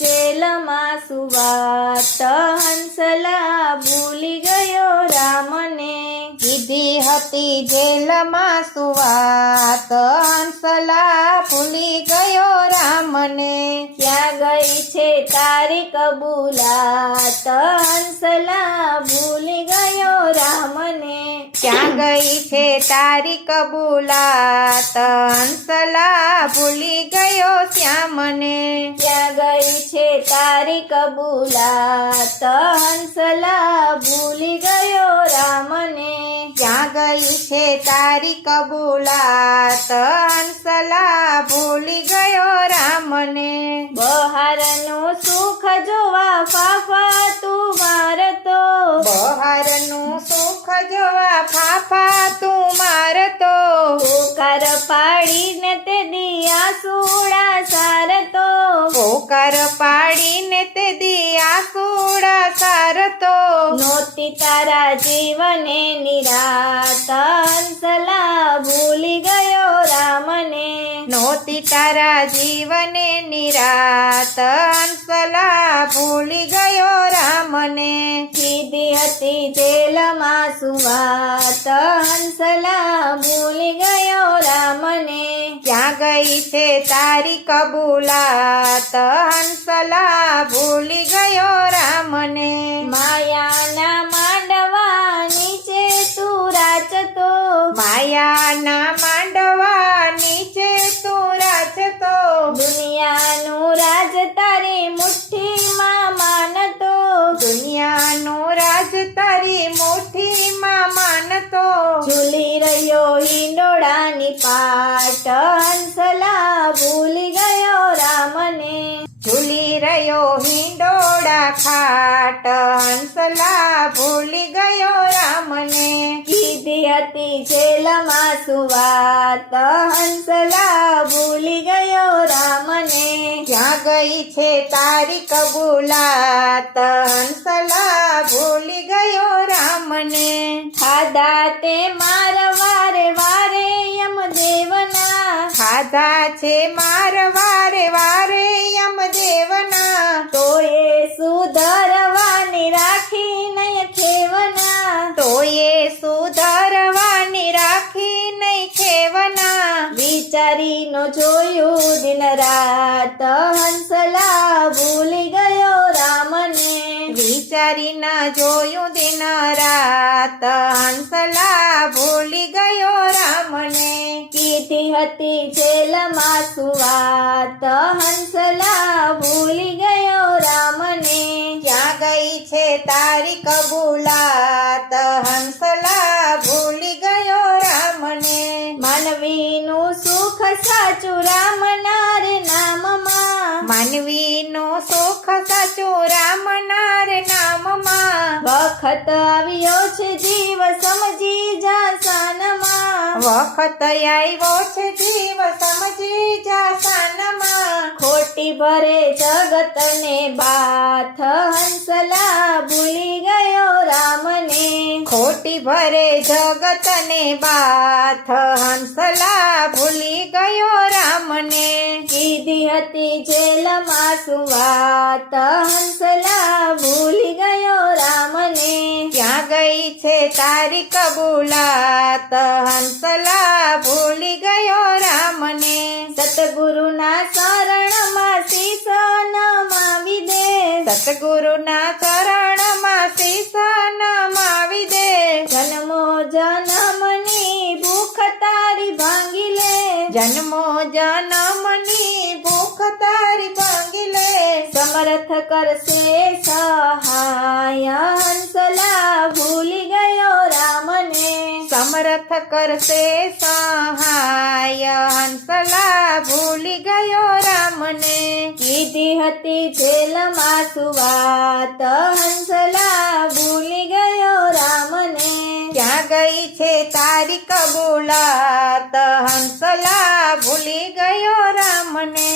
જેલમાં સુવાત હંસલા ભૂલી ગયો રામને. કીધી હતી જેલમાં સુવાત હંસલા ભૂલી ગયો રામને. ક્યાં ગઈ છે તારી કબૂલાત હંસલા ભૂલી ગયો રામને. ક્યાં ગઈ છે તારી કબૂલાત હંસલા ભૂલી ગયો શ્યામને. ક્યાં ગઈ છે તારી કબૂલાત હંસલા ભૂલી ગયો રામને. ક્યાં ગઈ છે તારી કબૂલાત હંસલા ભૂલી ગયો રામને. બહારનું સુખ જોવા ફાફા તું મારતો. બહારનું સુખ જોવા ફાફા તું મારતો. પોકાર પાડીને તે દિયા સુડા સારતો. પોકાર પાડીને તે દિયા સુડા સારતો. નોતી તારા જીવને નિરાત હંસલા ભૂલી ગયો રામને. નોતી તારા જીવને નિરાત હંસલા ભૂલી ગયો રામને. કીધી હતી જેલમાં સુવાત હંસલા ભૂલી ગયો રામને. ક્યાં ગઈ છે તારી કબૂલાત હંસલા ભૂલી ગયો રામને. માયાના માંડવા નીચે તું રાચતો. માયાના માંડવા નીચે તું રાચતો. દુનિયાનું રાજ તારી મુઠ્ઠીમાં માનતો. દુનિયાનું રાજ તારી મુઠ્ઠીમાં માનતો. ઝૂલી રહ્યો હિંડોળાની પાટ હંસલા ભૂલી ગયો રામને. ઝૂલી રહ્યો હિંડોળા ખાટ હંસલા ભૂલી ગયો રામને. કીધી હતી જેલમાં સુવાત હંસલા ભૂલી ગયો રામને. ક્યાં ગઈ છે તારી કબૂલાત હંસલા ભૂલી ગયો રામને. ખાધા તે માર વારે વારે યમદેવના. ખાધા છે માર વારે વારે યમદેવના. તો એ સુધરવાની રાખી નહીં ખેવના. તો એ સુધારવાની રાખી નહીં ખેવના. વિચારીનો જોયું દિન રાત હંસલા ભૂલી ગયો રામને. વિચારી ન જોયું દિન રાત હંસલા ભૂલી ગયો રામને. કીધી હતી જેલમાં સુવાત હંસલા ભૂલી ગયો રામને. ક્યાં ગઈ છે તારી કબૂલાત હંસલા ભૂલી ગયો રામને. માનવીનું સુખ સાચું રામના રે નામમાં. માનવીનું સુખ સાચું રામના રે નામમાં. વખત આવ્યો છે જીવ સમજી જા સાનમાં. વખત આવ્યો છે જીવ સમજી જા સાનમાં. ખોટી ભરે જગતને બાથ હંસલા ભૂલી ગયો રામને. ખોટી ભરે જગતને બાથ હંસલા ભૂલી ગયો રામને. કીધી હતી જેલમાં સુવાત હંસલા ભૂલી ગયો રામને. ક્યાં ગઈ છે તારી કબૂલાત હંસલા ભૂલી ગયો રામને. સતગુરુના શરણમાં શીશ નમાવી દે. સતગુરુના ચરણમાં શીશ નમાવી દે. જન્મો જન્મની ભૂખ તારી ભાંગી લે. જન્મો જન્મની ભૂખ તારી ભાંગી લે. સમર્થ કરશે સહાય હંસલા ભૂલી ગયો રામને. સમર્થ કરશે સહાય હંસલા ભૂલી ગયો રામને. કીધી હતી જેલમાં સુવાત હંસલા ભૂલી ગયો રામને. ક્યાં ગઈ છે તારી કબૂલાત હંસલા ભૂલી ગયો રામને.